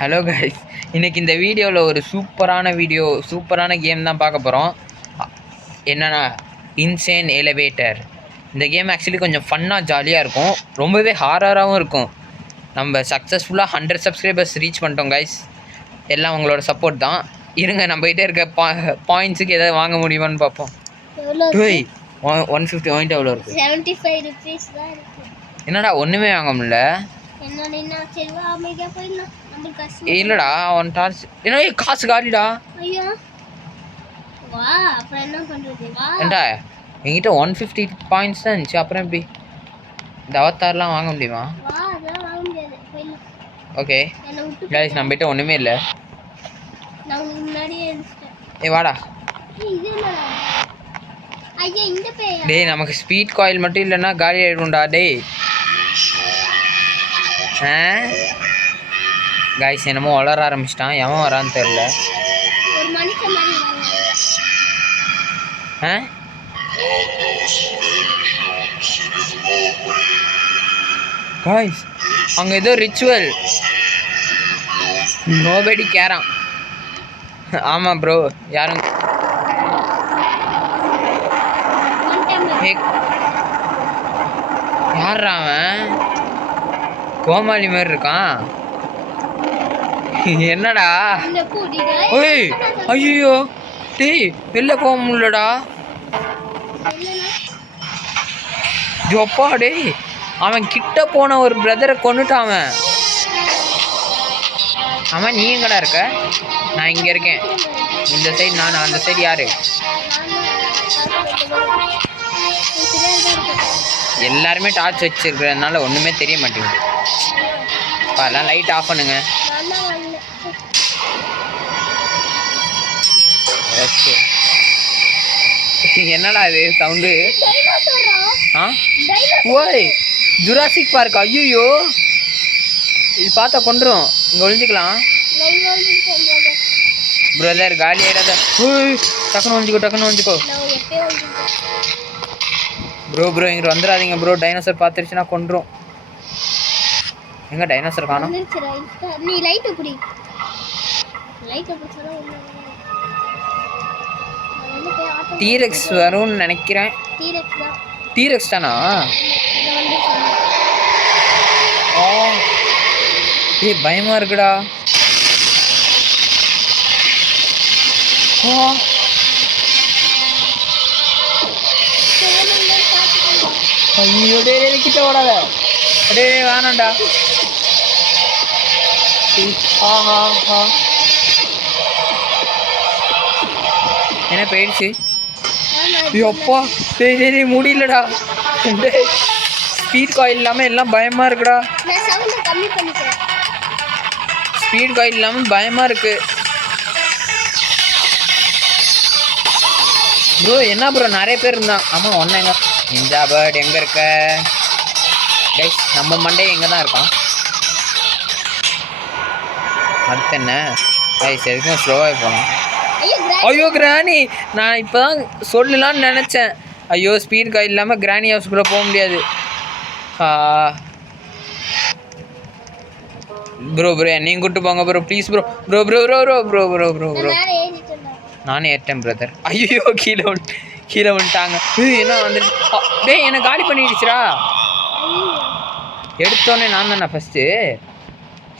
Hello guys, இன்றைக்கி இந்த வீடியோவில் ஒரு சூப்பரான கேம் தான் பார்க்க போகிறோம். என்னென்னா இன்சேன் எலிவேட்டர். இந்த கேம் ஆக்சுவலி கொஞ்சம் ஃபன்னாக ஜாலியாக இருக்கும், ரொம்பவே ஹாரராகவும் இருக்கும். நம்ம சக்ஸஸ்ஃபுல்லாக 100 சப்ஸ்கிரைபர்ஸ் ரீச் பண்ணிட்டோம் கைஸ். எல்லாம் உங்களோட சப்போர்ட் தான். இருங்க, நம்மகிட்ட இருக்க பாயிண்ட்ஸுக்கு எதாவது வாங்க முடியுமான்னு பார்ப்போம். 150 பாயிண்ட் எவ்வளோ இருக்குது? 75 ரூபீஸ் தான் இருக்கு. என்னடா ஒன்றுமே வாங்க முடியல? இல்லடா ஒன் டார்ச் என்ன காசு காலிடா. ஏண்டா என்கிட்ட 150 பாயிண்ட்ஸ் தான் இருந்துச்சு, அப்புறம் எப்படி இந்த அவத்தார்லாம் வாங்க முடியுமா? ஓகே கைஸ், நம்மகிட்ட ஒன்றுமே இல்லை. வாடா. டேய், நமக்கு ஸ்பீட் காயில் மட்டும் இல்லைன்னா காலி ஆகிடும்டா. டேய் கைஸ், என்னமோ வளர ஆரம்பிச்சிட்டான். எவன் வரான்னு தெரில. கைஸ், அங்கே ஏதோ ரிச்சுவல். நோபடி கேரான். ஆமாம் ப்ரோ, யாரும் யாரா அவன்? கோமாளி மாதிரி இருக்கான். என்னடா? ஓய் ஐயோ, டேய் வெளில போக முடியலடா. ஜோப்பா, டேய் அவன் கிட்ட போன ஒரு பிரதரை கொண்டுட்டான் அவன். ஆமாம், நீ எங்கடா இருக்க? நான் இங்கே இருக்கேன். இந்த சைடு நான், அந்த சைடு யாரு? எல்லாருமே டார்ச் வச்சிருக்கிறதுனால ஒன்றுமே தெரிய மாட்டேங்குது. அதெல்லாம் லைட் ஆஃப் பண்ணுங்க. ஓகே, என்னடா இது சவுண்டு? ஓய் ஜுராசிக் பார்க். ஐயோ, இது பார்த்தா கொண்டுரும். இங்கே ஒழிஞ்சிக்கலாம் பிரதர். காலி ஆயிடாத. ஓய் டக்குன்னு ஒழிஞ்சிக்கோ ப்ரோ. இங்கே வந்துடாதீங்க ப்ரோ, டைனோசர் பார்த்துருச்சுன்னா கொண்டுரும். எங்க டைனோசர் காணோம்? டீரெக்ஸ் வரும்னு நினைக்கிறேன். டீரெக்ஸ் தானா? ஏய் பயமா இருக்குடா. ஐயோ, டே கிட்ட ஓடாத. அடே வேணாண்டா. என்ன போயிடுச்சு? அப்பா டேய் முடியலடா. ஸ்பீட் காயில் இல்லாமல் எல்லாம் பயமாக இருக்குடா. ஸ்பீட் காயில் இல்லாமல் பயமாக இருக்கு ப்ரோ. என்ன ப்ரோ, நிறைய பேர் இருந்தான். ஆமாம், ஒன்றுங்க நிஞ்சா பேர்ட் எங்கே இருக்க? கைஸ், நம்ம மண்டே எங்கே தான் இருக்கான்? அடுத்து என்ன கைஸ்? எதுக்கும் ஸ்லோவாக போகலாம். ஐயோ கிராணி, நான் இப்போ தான் சொல்லலான்னு நினச்சேன். ஐயோ, ஸ்பீட் காயில் இல்லாமல் கிராணி ஹவுஸ்குள்ளே போக முடியாது. ப்ரோ என்னையும் கூப்பிட்டு போங்க ப்ரோ ப்ளீஸ் ப்ரோ. நானே ஏற்றேன் பிரதர். ஐயோ, கீழே வந்துட்டாங்க. என்ன வந்துட்டு? டேய், என்னை காலி பண்ணிடுச்சுடா. எடுத்தோடனே நான் தானே ஃபஸ்ட்டு.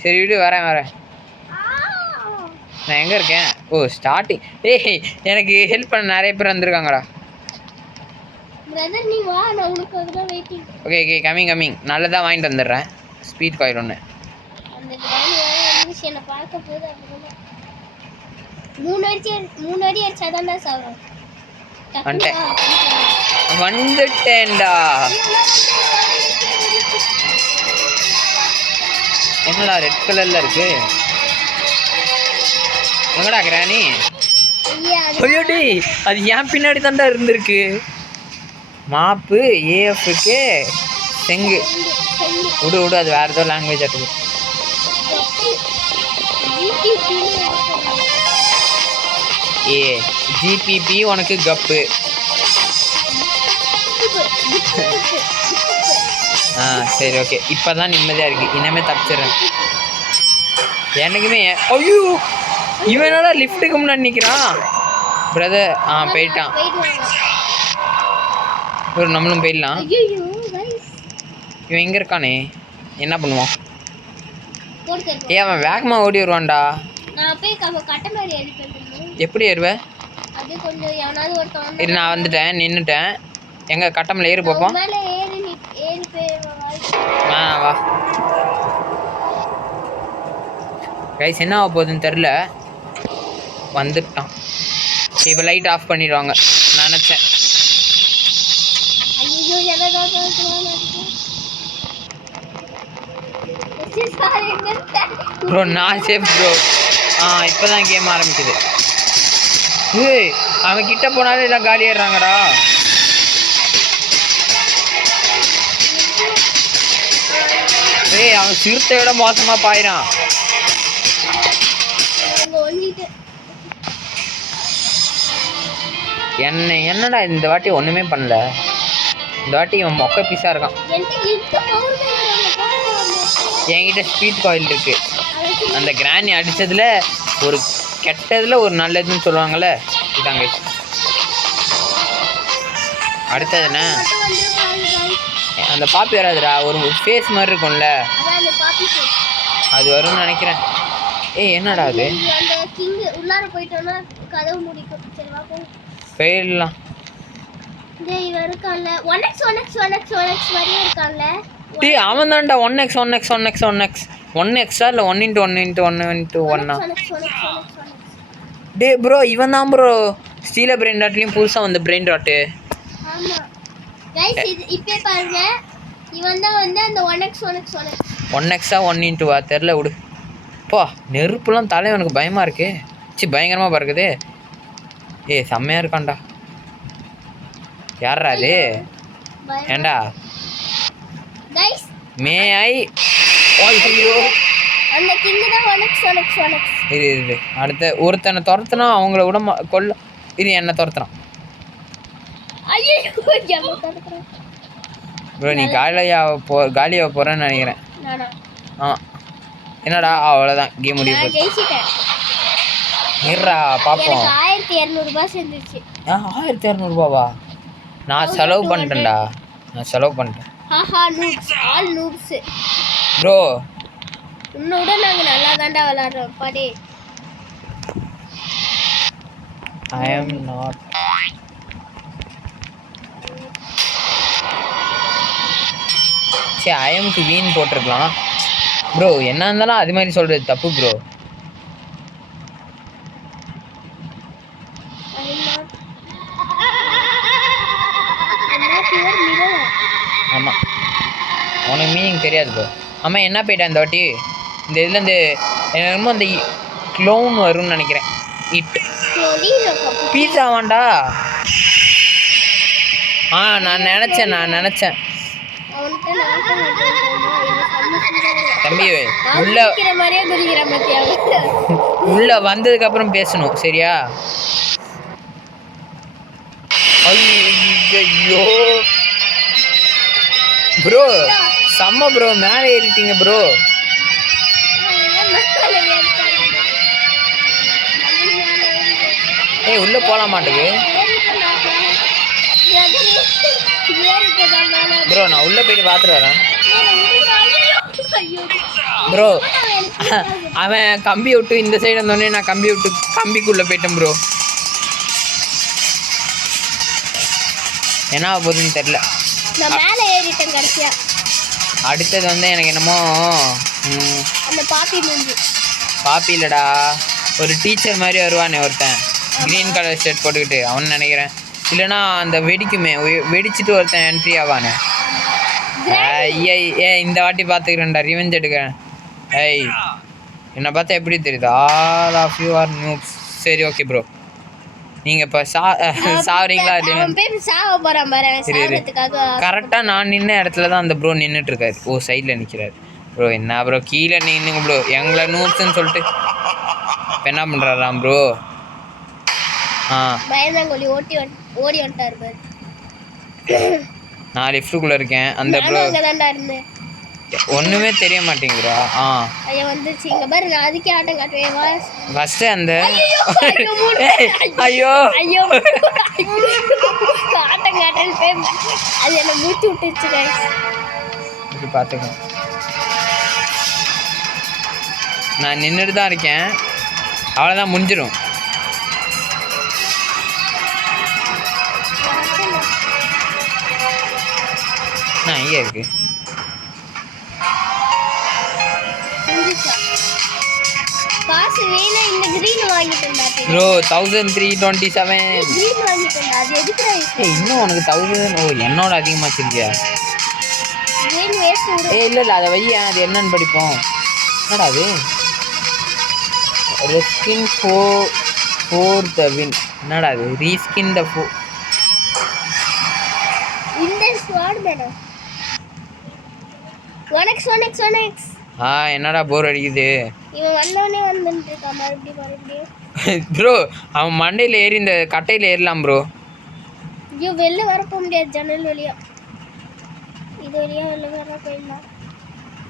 சரி விடு, வரேன். நான் எங்கே இருக்கேன்? ஓ, ஸ்டார்டிங். ஏய், எனக்கு ஹெல்ப் பண்ண நிறைய பேர் வந்திருக்காங்கடா. Okay coming. நல்லதாக வாங்கிட்டு வந்துடுறேன். ஸ்பீட் காயில் ஒன்று. வந்துட்டேன்டா. என்னடா ரெட் கலரில் இருக்கு? எங்கடா கிராணி? ஐயோ டேய், அது ஏன் பின்னாடி தாண்டா இருந்திருக்கு. மாப்பு ஏஎஃப்க்கு செங்கு. விடு, அது வேறு ஏதோ லாங்குவேஜ் ஆட்டுது. ஏ ஜிபிபி உனக்கு கப்பு. சரி ஓகே, இப்போ தான் நிம்மதியாக இருக்குது. இனிமேல் தப்பிச்சிடுறேன். எனக்குமே ஐயோ இவன் என்னடா லிஃப்ட்டுக்கு முன்னாடி நிற்கிறான் பிரதர். போயிட்டான் போயிட்டு வாங்க. ப்ரோ. நம்மளும் போயிடலாம். ஐயோ guys. இவன் எங்கே இருக்கானே என்ன பண்ணுவான்? போட்டு அவன் வேகமாக ஓடி வருவான்டா. நான் போய் கட்ட மாதிரி அடிப்பேன். எப்படி ஏறுவ? அது கொஞ்சம் எவனாவது ஒருத்தன் இது நான் வந்துட்டேன், நின்றுட்டேன். எங்கே கட்டமில் ஏறி பார்ப்போம். மேலே ஏறி போய் வா கைஸ். என்ன ஆக போகுதுன்னு தெரில. வந்துட்டான். இப்போ லைட் ஆஃப் பண்ணிடுவாங்க நான் நினச்சேன். ஐயோ ப்ரோ நான் சேஃப் ப்ரோ. இப்போ தான் கேம் ஆரம்பிக்குது. ஏய் அவன் கிட்ட போனாலும் எல்லாம் காலி ஏறுறாங்கடா. ஏய் அவன் சிறுத்தை விட மோசமாக பாயிறான். என்னடா இந்த வாட்டி ஒன்றுமே பண்ணல. இந்த வாட்டி இவன் மொக்க பீஸாக இருக்கான். என்கிட்ட ஸ்பீட் காயில் இருக்கு. அந்த கிராணி அடித்ததில் ஒரு கெட்டதில் ஒரு நல்லதுன்னு சொல்லுவாங்கள்ல, இதாங்க. அடுத்தது என்ன? அந்த பாப்பி வராதுடா. ஒரு ஃபேஸ் மாதிரி இருக்கும்ல, அது வரும்னு நினைக்கிறேன். என்னடா அது? போயிடலாம். அவன் தான்டா 1x 1x 1x 1x 1x இல்லை 1x1x1x1. டே ப்ரோ இவன் தான் ப்ரோ ஸ்டீல பிரெயின் ராட்லேயும் புதுசாக வந்த பிரெயின் ராட்டு. இவன் தான் வந்து அந்த 1x 1x தெரில விடு. பா நெருப்புலாம் தலைவனுக்கு பயமாக இருக்கு. பயங்கரமாக பறக்குது. செம்மையாக இருக்கான்டா. யாரா அது? ஏண்டா மே ஐ ஐயோ அந்த கிங் தான் 1x இது அடுத்த ஒருத்தனை துரத்துனா அவங்கள விட கொல்ல. இது என்ன துரத்துறான்? ஐயோ ப்ரோ நீ காலியாக போகிறேன்னு நினைக்கிறேன். என்னடா அவ்வளோதான் கேம் முடிய போகுது. இருடா பார்ப்போம். 1200 சேர்ந்துச்சு. 1200 நான் செலவு பண்ணிட்டேன்டா. ப்ரோ உன்னோட நாங்க நல்லா தான்டா விளையாடுறோம் பாடி. I am not. ஐஎம்க்கு வீண் போட்டிருக்கலாம் ப்ரோ. என்ன இருந்தாலும் அது மாதிரி சொல்கிறது தப்பு ப்ரோ. ஆமாம் உனக்கு மீனிங் தெரியாது ப்ரோ. ஆமாம் என்ன போயிட்டேன் இந்த வாட்டி. இந்த இதில் இந்த என்னமோ அந்த க்ளோன் வரும்னு நினைக்கிறேன். பீஸா வேண்டா. நான் நினச்சேன் தம்பி உள்ள வந்ததுக்கப்புறம் பேசணும் சரியா? ஐயோ ப்ரோ செம்ம ப்ரோ. மேலே ஏறிட்டீங்க ப்ரோ. உள்ளே போக மாட்டேங்குது ப்ரோ. நான் உள்ளே போயிட்டு பார்த்துட்டு வரேன் ப்ரோ. அவன் கம்பி விட்டு இந்த சைடு வந்தோடனே நான் கம்பி விட்டு கம்பிக்குள்ளே போயிட்டேன் ப்ரோ. என்ன ஆக போகுதுன்னு தெரில. அடுத்தது வந்து எனக்கு என்னமோ பாப்பி இல்லைடா, ஒரு டீச்சர் மாதிரி வருவானே ஒருத்தன் க்ரீன் கலர் ஷர்ட் போட்டுக்கிட்டு, அவன் நினைக்கிறேன். இல்லைனா அந்த வெடிச்சிட்டு ஒருத்தன் என்ட்ரி ஆவானே. இந்த வாட்டி பார்த்துக்கிறேன்டா, ரிவெஞ்ச் எடுக்கிறேன். என்னை பார்த்தா எப்படி தெரியுது? All of you are noobs. சரி ஓகே ப்ரோ. நீங்கள் இப்போ சாவறீங்களா இல்லையா? கரெக்டாக நான் நின்ன இடத்துல தான் அந்த ப்ரோ நின்றுட்டுருக்காரு. சைடில் நிற்கிறாரு ப்ரோ. என்ன ப்ரோ கீழே நின்றுங்க ப்ரோ. எங்களை நியூப்ஸ்ன்னு சொல்லிட்டு இப்போ என்ன பண்ணுறாராம் ப்ரோ? நான் லிஃப்ட்டுக்குள்ளே இருக்கேன். அந்த ப்ரோ ஒன்றுமே தெரிய மாட்டேங்குறா. ஐயோ வந்துருச்சு இங்க பாரு, நான் அதுக்கே ஆட்டம் காட்டுவேன் வா. ஃபஸ்ட்டு அந்த ஐயோ ஐயோ ஆட்டம் காட்டுறேன் அது என்ன மூச்சு விட்டுச்சு கைஸ். இது பார்த்துக்கோ, நான் நின்றுட்டு தான் இருக்கேன். அவ்வளோதான், முடிஞ்சிடும். நான் இங்கே இருக்கு காசு வேணா இந்த கிரீன் வாங்கிட்டேன்டா. ப்ரோ 1327. கிரீன் வாங்கிட்டேன்டா. அது எதுக்குடா இன்னும் உனக்கு 1000? ஓ என்னோட அதிகமாக வச்சிருக்கியா? கிரீன் வேஸ்ட் விடு. இல்லை அதை வைய, அது என்னன்னு படிப்போம். என்னடா அது? ரெஸ்கின் ஃபோர் த வின். என்னடா அது? ரீஸ்கின் த இந்த ஸ்வாட் வேணும். ஒனக்ஸ் என்னடா போர் அடிக்குது. இவன் வந்தோடனே வந்துட்டு இருக்கா மறுபடியும். ப்ரோ அவன் மண்டையில் ஏறி இந்த கட்டையில் ஏறலாம் ப்ரோ. ஐயோ வெளில வர போக முடியாது ஜன்னல் வழியா. இது வழியா வெளில வர போயிடலாம்.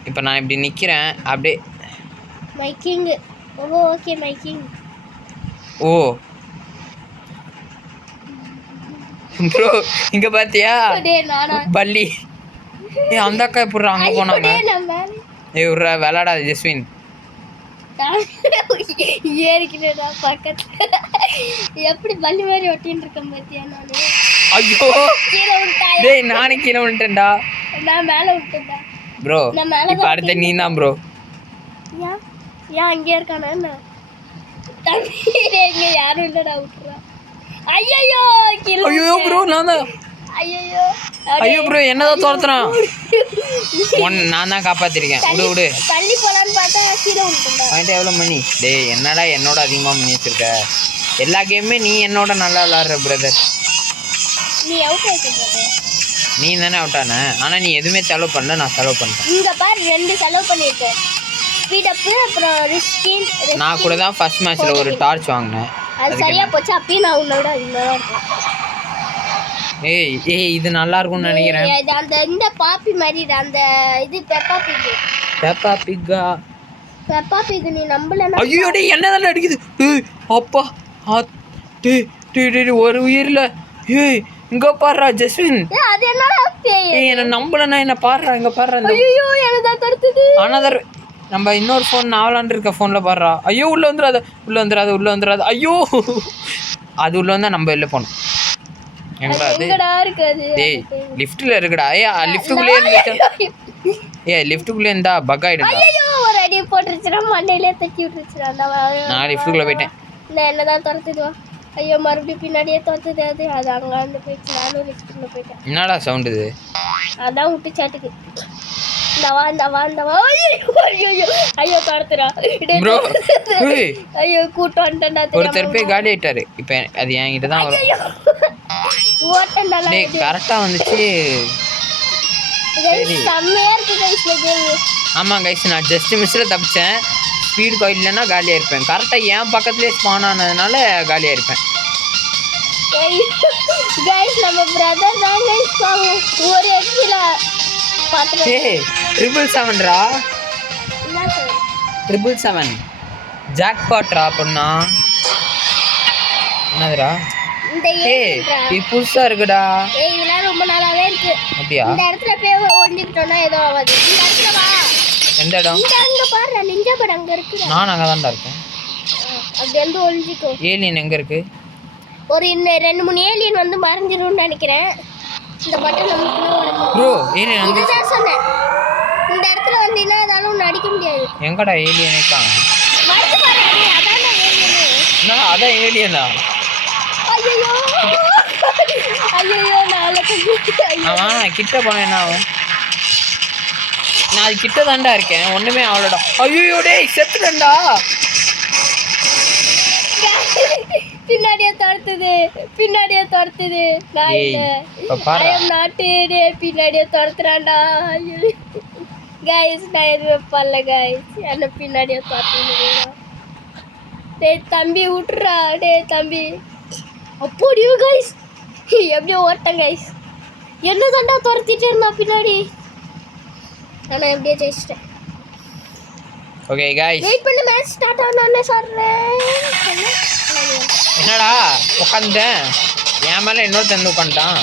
இப்போ நான் இப்படி நிற்கிறேன் அப்படியே. My king. Okay my king. Oh bro இங்கே பார்த்தியா பள்ளி? அந்த அக்கா எப்பட்றா அங்கே போனாங்க? விட்றா விளாடாது ஜஸ்வின். ஏறிக்கிட்டா பக்கத்துல எப்படி பள்ளி மாதிரி ஒட்டின்னு இருக்கேன் பார்த்தியா? நான் ஐயோ டேய் நானே கீழே விட்டுட்டேன்டா. நான் மேலே விட்டுட்டேன் ப்ரோ. இப்போ அடுத்த நீ தான் ப்ரோ. ஏன் அங்கே இருக்கானா என்ன இங்கே யாரும் இல்லைடா விட்டுறா. ஐயோ ஐயோ ப்ரோ நான் தான். ஐயோ ப்ரோ என்னதான் துரத்துறான். நான் தான் காப்பாத்திருக்கேன். விடு தள்ளி போலான்னு பார்த்தா கீழே விட்டுட்டேன். பாயிண்ட் எவ்வளோ மணி? டேய் என்னடா என்னோட அதிகமாக மணி வச்சிருக்க. எல்லா கேமுமே நீ என்னோட நல்லா விளாட்ற பிரதர். நீ அவுட் ஆயிட்டு போட்ட. நீ தானே அவுட் ஆன. ஆனால் நீ எதுவுமே செலவு பண்ணல, நான் செலவு பண்ணேன். இங்கே பாரு 2 செலவு பண்ணியிருக்கேன். ஸ்பீட் அப்பு அப்புறம் ரிஸ்கின். நான் கூட தான் ஃபர்ஸ்ட் மேட்ச்சில் ஒரு டார்ச் வாங்கினேன். அது சரியா போச்சு. அப்பயும் நான் உன்னோட அதிகமாக இருக்கேன். ஏய் இது நல்லா இருக்கும்னு நினைக்கிறேன். அந்த இந்த பாப்பி மாதிரி அந்த இது பெப்பா பிக் நீ நம்பலனா? ஐயோ டேய் என்னதான அடிக்குது. டேய் அப்பா டேய் ஒரு உயிரில். ஏய் இங்க பாருடா ஜஸ்வின். அது என்னடா பேய்? ஏய் என்ன நம்பலனா என்ன பாருடா இங்க பாருடா. ஐயோ எனக்கு தடுத்துது. அனதர் நம்ம இன்னொரு ஃபோன் நாவலான் இருக்க ஃபோனில் பாடுறா. ஐயோ உள்ளே வந்துடாது. ஐயோ அது உள்ளே வந்தால் நம்ம வெளில போகணும். எங்கடா இருக்குது? டேய் லிஃப்ட்டில் இருக்குடா. லிஃப்ட்டுக்குள்ளே லிஃப்ட்டுக்குள்ளே இருந்தா பக் ஆகிடுடா. ஐயோ ஒரு அடி போட்டுருச்சுடா, மண்டையிலே தட்டி விட்டுருச்சுடா. நான் லிஃப்ட்டுக்குள்ளே போயிட்டேன். நான் என்னதான் துரத்துதுவா. ஐயோ மறுபடியும் பின்னாடியே துரத்துது. அது அங்கே போயிடுச்சு. நானும் லிஃப்ட்டுக்குள்ளே போயிட்டேன். என்னடா சவுண்டு இது? அதான் விட்டு சாட்டுக்கு. ஐயோ துரத்துறா. ஐயோ கூட்டம் வந்துட்டா. ஒருத்தர் போய் காலி ஆயிட்டாரு. இப்போ அது என்கிட்ட தான் வரும். கரெக்டாக வந்துச்சு. ஆமாம் கைஸ் நான் ஜஸ்ட் மிஸ்ஸில் தப்பிச்சேன். ஸ்பீடு கோயில்னா காலியாக இருப்பேன். கரெக்டாக என் பக்கத்துலேயே ஸ்பான் ஆனதுனால காலியாக இருப்பேன். நம்ம பிரதர் தான் ஒரு எக்ஸில் 777 777 ஜாக் பாட்ரா பொண்ணா என்னதுடா? இது புதுசா இருக்குடா. இதெல்லாம் ரொம்ப நாளாவே இருக்கு. அப்படியா? இந்த இடத்துல போய் ஒளிஞ்சிட்டோம்னா ஏதோ ஆகாது. இந்த இடத்துல வா. எந்த இடம்? அங்க பாரு நிஞ்சா படம் அங்க இருக்கு. நான் அங்க தான்டா இருக்கேன். அப்படியே வந்து ஒளிஞ்சிக்கோ. ஏலியன் எங்க இருக்கு? ஒரு 2-3 ஏலியன் வந்து மறைஞ்சிரும்னு நினைக்கிறேன். இந்த பட்டன் நமக்குள்ள ஓடுது. ப்ரோ ஏலியன் அங்க இதுதான் சொன்னேன். இந்த இடத்துல வந்தீனா அதால உன்னை அடிக்க முடியாது. எங்கடா ஏலியனே காணோம். மறைஞ்சு பாரு. அதான்டா ஏலியன். நான் அதான் ஏலியனா? ஐயோ நாளைக்கு அவன் கிட்ட போனேன். என்ன ஆகும்? நான் அது கிட்ட தாண்டா இருக்கேன். ஒண்ணுமே ஆகலடா. ஐயோ டேய் செத்துட்டேன்டா. பின்னாடியே துரத்துது. நான் நாட்டு பின்னாடியே துரத்துறான்டா. கைஸ் நான் எதுவும் பண்ணல கைஸ். என்ன பின்னாடியே துரத்துது. டேய் தம்பி விட்டுறா. டேய் தம்பி அப்படியோ கைஸ் எப்படியோ ஓட்டேன் கைஸ். என்ன தாண்டா துரத்திட்டு இருந்தா பின்னாடி. நான் எப்படியே ஜெயிச்சிட்டேன். ஓகே गाइस வெயிட் பண்ணு, மேட்ச் ஸ்டார்ட் ஆனோனே சொல்றேன். என்னடா உட்காந்துட்டேன், என் மேலே இன்னொருத்தன் உட்காந்துட்டான்.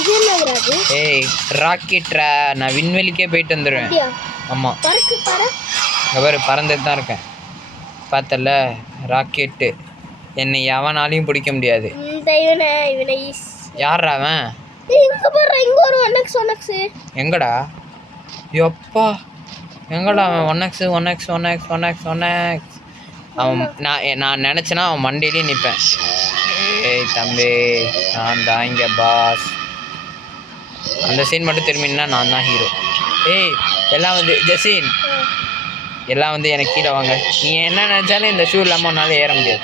இது என்னது? ஏய் ராக்கெட்ரா, நான் விண்வெளிக்கே போயிட்டு வந்துடுவேன். அப்படியா? ஆமாம், பறக்கு பாரு. அவர் பறந்துட்டு தான் இருக்கேன். பார்த்தல ராக்கெட்டு, என்னை எவனாலையும் பிடிக்க முடியாது. இந்த இவனை யாரா அவன்? இங்க பாரு, இங்க ஒரு 1x எங்கடா? எப்பா எங்கடா அவன்? 1x அவன். நான் நினச்சேன்னா அவன் மண்டையிலே நிற்பேன். ஏய் தம்பி, நான் தான் இங்கே பாஸ். அந்த சீன் மட்டும் திரும்பினா நான் தான் ஹீரோ. ஏய் எல்லாம் வந்து ஜசீன், எல்லாம் வந்து எனக்கு கீழே வாங்க. நீ என்ன நினச்சாலும் இந்த ஷூ இல்லாமல் உன்னால் ஏற முடியாது.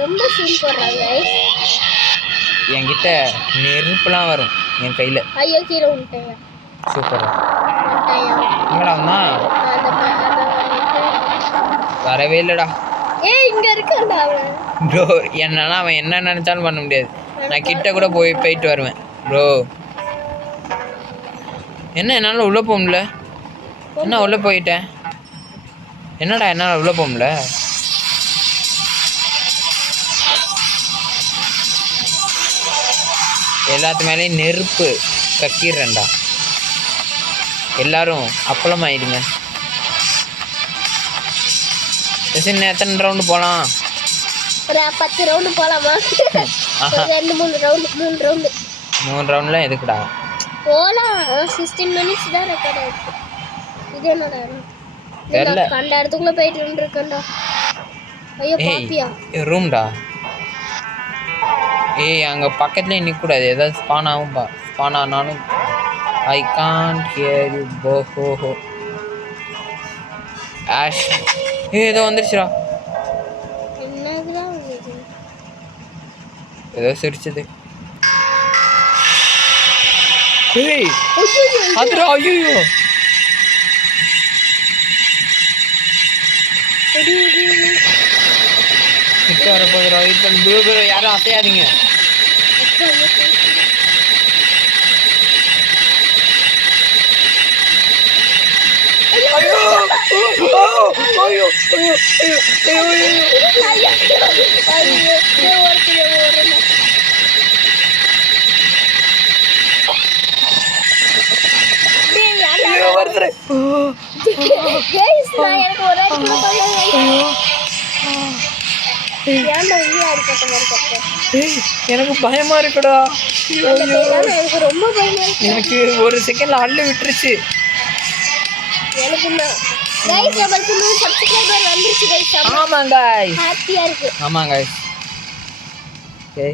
ரொம்ப சீன் போடுறாங்க. என்கிட்ட நெருப்புலாம் வரும் என் கையில். ஐயோ கீழே விட்டேன். சூப்பர். எங்கடா வந்தான்? வரவே இல்லைடா. ஏய் இங்க இருக்கான்டா அவன். ப்ரோ என்னன்னா அவன் என்ன நினச்சாலும் பண்ண முடியாது. நான் கிட்ட கூட போயிட்டு வருவேன் ப்ரோ. என்ன என்னால் உள்ளே போக முடியல? என்ன உள்ளே போயிட்டேன்? என்னடா என்னால் உள்ளே போக முடியல? எல்லாத்து மேலேயும் நெருப்பு கக்கிடுறேன்டா. எல்லாரும் அப்பளம் ஆயிடுங்க. எத்தனை ரவுண்டு போகலாம்? ஒரு 10 ரவுண்டு போகலாமா? 3 ரவுண்டு. 3 ரவுண்ட்லாம் எதுக்குடா? போகலாம். 16 மினிட்ஸ் தான் ரெக்கார்ட் ஆயிருக்கு. இது என்னடா? தெரியல. கண்ட இடத்துக்குள்ள போயிட்டு இருக்கேன்டா. ஐயோ பாப்பியா? ரூம்டா. ஏய் அங்கே பக்கத்துலேயே நிற்கக்கூடாது, ஏதாவது ஸ்பான் ஆகும்பா. ஸ்பான் ஆனாலும் ஐ கான்ட் ஹியர் யூ போ ஹோ ஹோ ஆஷ். ஏதோ வந்துருச்சுடா. என்னதுதான் ஏதோ சிரிச்சது. ஏய் அதுடா. ஐயோ கிட்ட வரப்போதுடா. இப்போ ப்ளூ யாரும் அசையாதீங்க. ஐயோ ஐயோ ஐயோ எனக்கு பயமா இருக்குடா. எனக்கு ரொம்ப பயமா இருக்கு. எனக்கு ஒரு செகண்ட்ல அள்ளு விட்டுருச்சு. ஆமாம் गाइस, ஹாப்பியா இருக்கு. ஆமாம் गाइस. ஓகே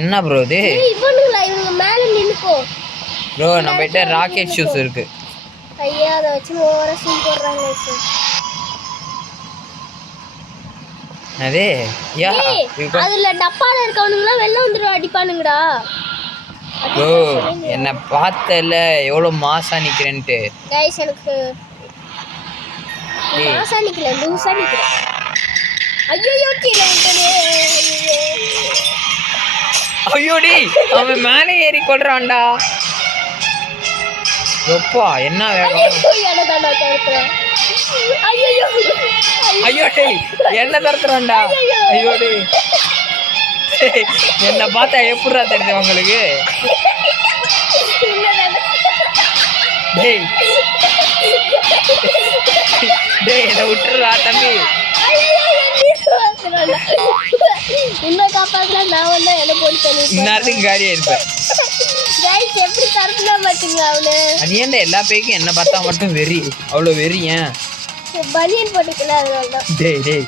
என்ன ப்ரோ இது? இவங்க மேல நின்னுக்கோ ப்ரோ. நம்ம கிட்ட ராக்கெட் ஷூஸ் இருக்கு. ஐயா அதை வச்சு ஓவரா சீன் போடுறாங்க. அதே யா அதுல டப்பால இருக்கவனுங்கலாம் வெளில வந்துரு அடிப்பானுங்கடா. ப்ரோ என்ன பார்த்தல எவ்வளவு மாசா நிக்கிறேன்ட்டு. गाइस எனக்கு மாசா நிக்கல, லூசா நிக்கிறேன். ஐயோ கீழ விட்டனே. ஐயோடி அவன் மேலே ஏறி கொள்றான்டா. எப்பா என்ன வேகம். என்னடா தரக்குறேன். ஐயோ ஐயோடி என்ன தரக்குறான்டா. ஐயோடி என்ன பார்த்தா எப்படிடா தெரியுது உங்களுக்கு? டேய் டேய் என்ன விட்டுறா தம்பி. இன்னும் காப்பாத்துல நான் வந்து என்ன போட்டு தண்ணி இந்நேரத்துக்கு காலியா இருப்பேன். எப்படி கருப்புனா பாத்தீங்களா அவனு? அது ஏன்டா எல்லா பேய்க்கும் என்ன பார்த்தா மட்டும் வெறி, அவ்வளோ வெறி ஏன்? பனியன் போட்டுக்கல அதனாலதான். டேய் டேய்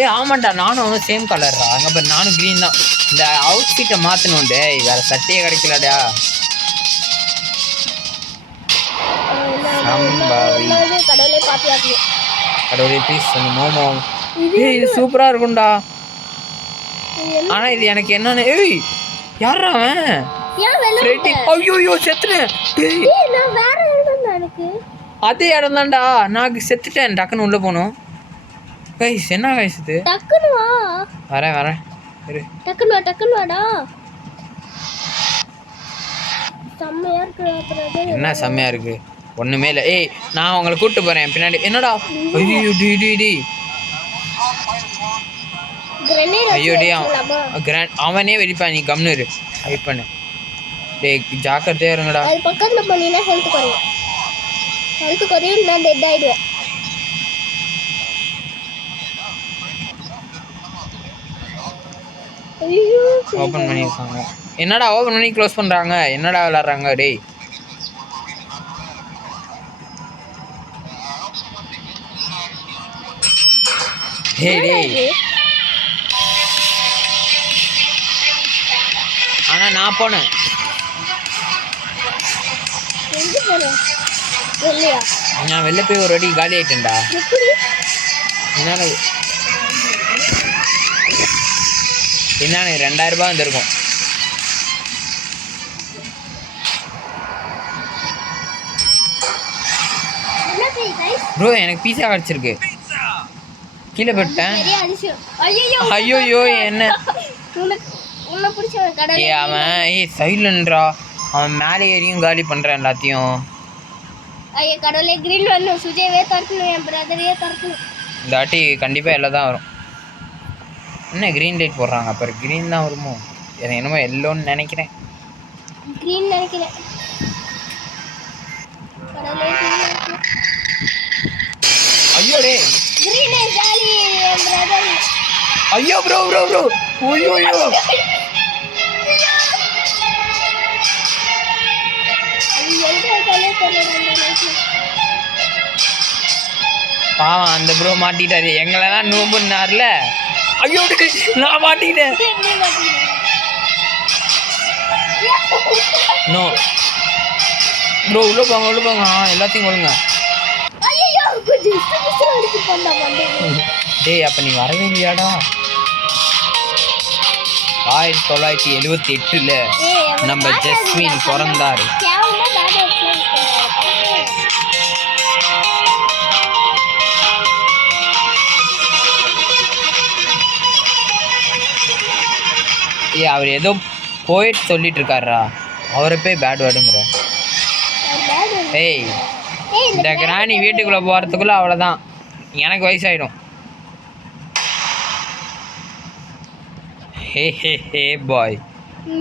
ஏய் ஆமாண்டா, நானும் அவனும் சேம் கலர்ரா. அங்கே பாரு நானும் க்ரீன் தான். இந்த அவுட்ஃபிட்டை மாற்றணும். டேய் வேற சட்டையே கிடைக்கலடா. கடவுளே பாத்தியாக்கு. கடவுளே ப்ளீஸ் அந்த மோமோ. ஏய் இது சூப்பராக இருக்கும்டா. ஆனால் இது எனக்கு என்னன்னு. ஏய் யாரா அவன்? ஐயோ செத்துட்டேன். நான் வேற இடம் தான் எனக்கு. அதே இடம் தான்டா. நான் செத்துட்டேன். டக்குன்னு உள்ளே போகணும். கைஸ் என்ன கைஸ் இது? டக்குனு வா. வரேன் இரு. டக்குனு வாடா. செம்மையா இருக்கு பிரதர். என்ன செம்மையா இருக்கு? ஒண்ணுமே இல்லை. ஏய் நான் உங்களை கூப்பிட்டு போறேன் பின்னாடி. என்னடா ஐயோ டி கிரனேட் ஐயோ டி அவனே வெடிப்பான். நீ கம்னு இரு. வெயிட் பண்ணு. டேய் ஜாக்கிரதையா இருங்கடா. அது பக்கத்துல போனீங்கன்னா ஹெல்த் குறையும் நான் டெட் ஆயிடுவேன். ஐயோ ஓபன் பண்ணிருக்காங்க. என்னடா ஓபன் பண்ணி க்ளோஸ் பண்றாங்க? என்னடா விளையாடுறாங்க டேய்? டேய் ஆனா நான் போனேன். நான் வெளில போய் ஒரு வாட்டி காலி ஆயிட்டேன்டா. என்ன 2000 ரூபாய் வந்திருக்கும். ப்ரோ எனக்கு பீஸா கிடச்சிருக்கு. கீழே போட்டேன். ஐயோ என்ன அவன் சைலண்ட்ரா. அவன் மேலே ஏறியும் காலி பண்ணுறான் எல்லாத்தையும். இந்த வாட்டி கண்டிப்பாக எல்லாம் தான் வரும். என்ன க்ரீன் லைட் போடுறாங்க? அப்புறம் க்ரீன் தான் வருமோ? எனக்கு என்னமோ எல்லோன்னு நினைக்கிறேன். ஐயோ டே ஐயோ ப்ரோ ஐயோ பாவம் அந்த ப்ரோ மாட்டிட்டாரு. எங்களெல்லாம் நோம்புனார்ல. ஐயோ நான் மாட்டிட்டேன். நோ ப்ரோ உள்ள போங்க. எல்லாத்தையும் கொள்ளுங்க. டேய் அப்ப நீ வரவே இல்லையாடா? 1978ல நம்ம ஜஸ்வின் பிறந்தாரு. அவர் ஏதோ போயிட்டு சொல்லிட்டு இருக்காரா? அவரை போய் பேட் வேர்டுங்கிற. ஏய் இந்த கிராணி வீட்டுக்குள்ளே போகிறதுக்குள்ளே அவ்வளோதான். எனக்கு வயசாயிடும். ஹே பாய் நீ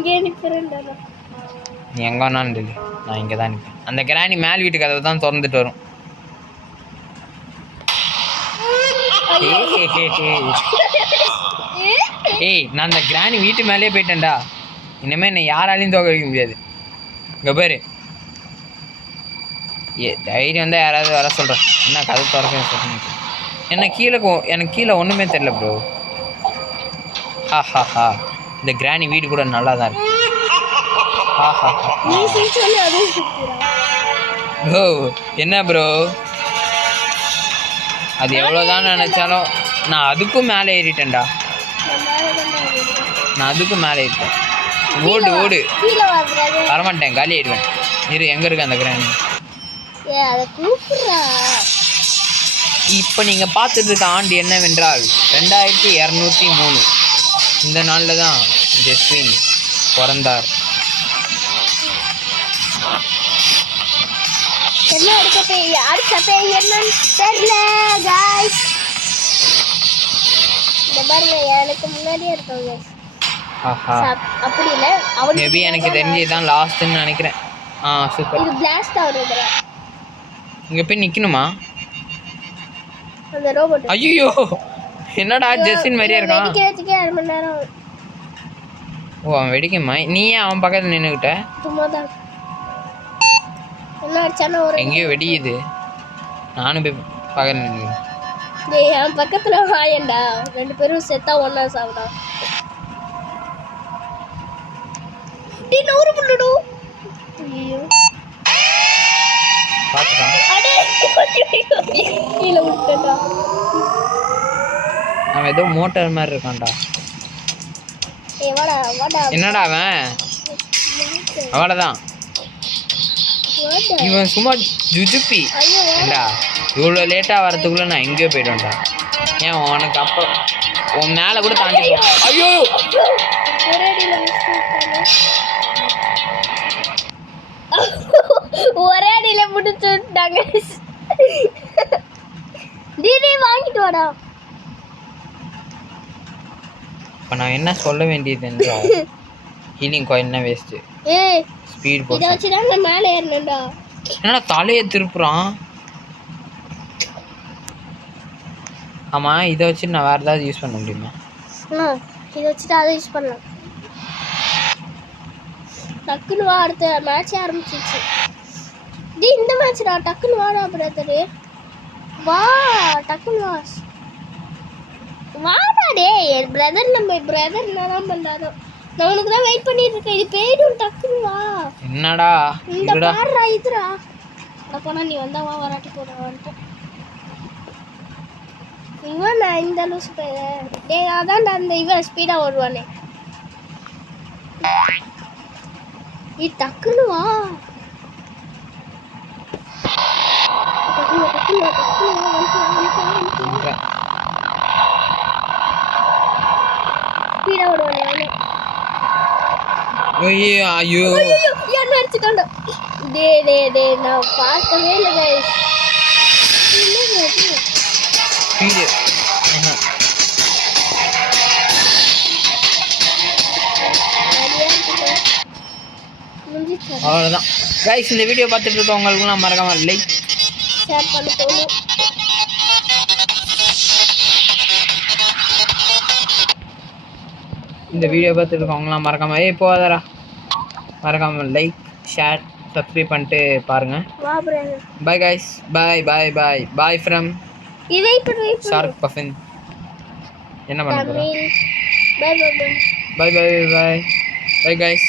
எங்கே வேணாலும் இல்லை. நான் இங்கே தான் நிற்பேன். அந்த கிராணி மேல் வீட்டு கதவை தான் திறந்துட்டு வரும். ஏய் நான் அந்த கிராணி வீட்டு மேலேயே போயிட்டேன்டா. இனிமேல் என்னை யாராலையும் தோக்கடிக்க முடியாது. இங்கே பேர் தைரியம் வந்தால் யாராவது வர சொல்கிறேன். என்ன கதை திறக்க சொல்லுங்க. எனக்கு கீழே ஒன்றுமே தெரில ப்ரோ. ஹா இந்த கிராணி வீடு கூட நல்லா தான் இருக்கு. ப்ரோ என்ன ப்ரோ அது எவ்வளோதான் நினச்சாலும் நான் அதுக்கும் மேலே ஏறிட்டேன்டா. நான் அதுக்கும் மேலே ஏறிட்டேன். ஓடு வரமாட்டேன். காலி ஆயிடுவேன். இரு எங்கே இருக்கு அந்த கிராணி? இப்போ நீங்கள் பார்த்துட்டு இருக்க ஆண்டு என்னவென்றால் 2203. இந்த நாளில் தான் ஜஸ்வின் பிறந்தார். என்ன எடுக்க யார் சட்டை என்னன்னு தெரியல गाइस. இந்த பாருங்க எனக்கு முன்னாடியே இருக்காங்க. அப்படி இல்ல அவன் மேபி எனக்கு தெரிஞ்சு இதான் லாஸ்ட்னு நினைக்கிறேன். சூப்பர். இது பிளாஸ்ட் ஆகுதுடா. இங்க போய் நிக்கணுமா? அந்த ரோபோட். ஐயோ என்னடா ஜஸ்டின் மாதிரியே இருக்கான். வெடிக்கிறதுக்கே 1/2 மணி நேரம். ஓ அவன் வெடிக்குமா? நீ ஏன் அவன் பக்கத்துல நின்னுக்கிட்ட? சும்மாதான். என்ன அடிச்சானோ ஒரு எங்கேயோ வெடியுது. நானும் போய் பக்கத்துல நின்னு. டேய் அவன் பக்கத்துல வாயேண்டா. ரெண்டு பேரும் செத்தா ஒண்ணா சாவுடா. டேய் நூறு புள்ளடோ. ஐயோ பாத்துடா. அடே கீழ விட்டுடா. அவன் ஏதோ மோட்டார் மாதிரி இருக்கான்டா. ஏய் வாடா. என்னடா அவன்? அவ்வளோதான். இவன் சும்மா ஜுஜுப்பி. ஏண்டா இவ்வளோ லேட்டாக வரதுக்குள்ளே நான் எங்கேயோ போய்டுவேன்டா. ஏன் உனக்கு அப்புறம் உன் மேலே கூட தாண்டி போகும். ஐயோ ஒரே அடியில மிஸ் பண்ணிட்டானே. ஒரே அடியில முடிச்சு விட்டாங்க. தீதி வாங்கிட்டு வாடா. இப்போ நான் என்ன சொல்ல வேண்டியது என்றால் ஹீலிங் காயின் என்ன வேஸ்ட்டு. ஏய் ஸ்பீட் இதை போட்டு வச்சு தான் நான் மேலே ஏறினேன்டா. என்னடா தலையை திருப்புறான். ஆமாம் இதை வச்சு நான் வேறு ஏதாவது யூஸ் பண்ண முடியுமா? இதை வச்சுட்டு அதை யூஸ் பண்ணலாம். டக்குன்னு வா, அடுத்த மேட்ச் ஆரம்பிச்சிச்சு. டி இந்த மேட்ச்டா, டக்குன்னு வாடா பிரதரு. வா டக்குன்னு வா. வாடா டே என் பிரதர். நம்ம பிரதர் என்னதான் பண்ணாரோ. நான் உனக்கு தான் வெயிட் பண்ணிட்டு இருக்கேன். இது போயிடும், டக்குன்னு வா. என்னடா இந்த பாடுறா இதுடா. அட போனா நீ வந்தா வா, வராட்டி போடா வந்துட்டேன். இவன் நான் இந்த லூஸ் டே அதான் அந்த இவன் ஸ்பீடாக ஓடுவானே. டக்குன்னு வா. ஸ்பீடாக ஓடுவானே அவனே. ஐயோ என்ன அடிச்சுட்டான்டா. டே டே டே நான் பார்க்கவே இல்லை கைஸ். ஸ்பீடு அவ்வளோதான் கைஸ். இந்த வீடியோ பார்த்துட்டு இருக்கவங்களுக்குலாம் மறக்காம லைக் ஷேர் பண்ண தோணும். இந்த வீடியோ பார்த்துட்டு இருக்கவங்களாம் மறக்காம போதாரா மறக்காம லைக் ஷேர் சப்ஸ்கிரைப் பண்ணிட்டு பாருங்க. Bye guys. Bye bye bye bye from shark puffin. என்ன பண்ண போகிறோம்? Bye bye bye bye bye bye bye guys.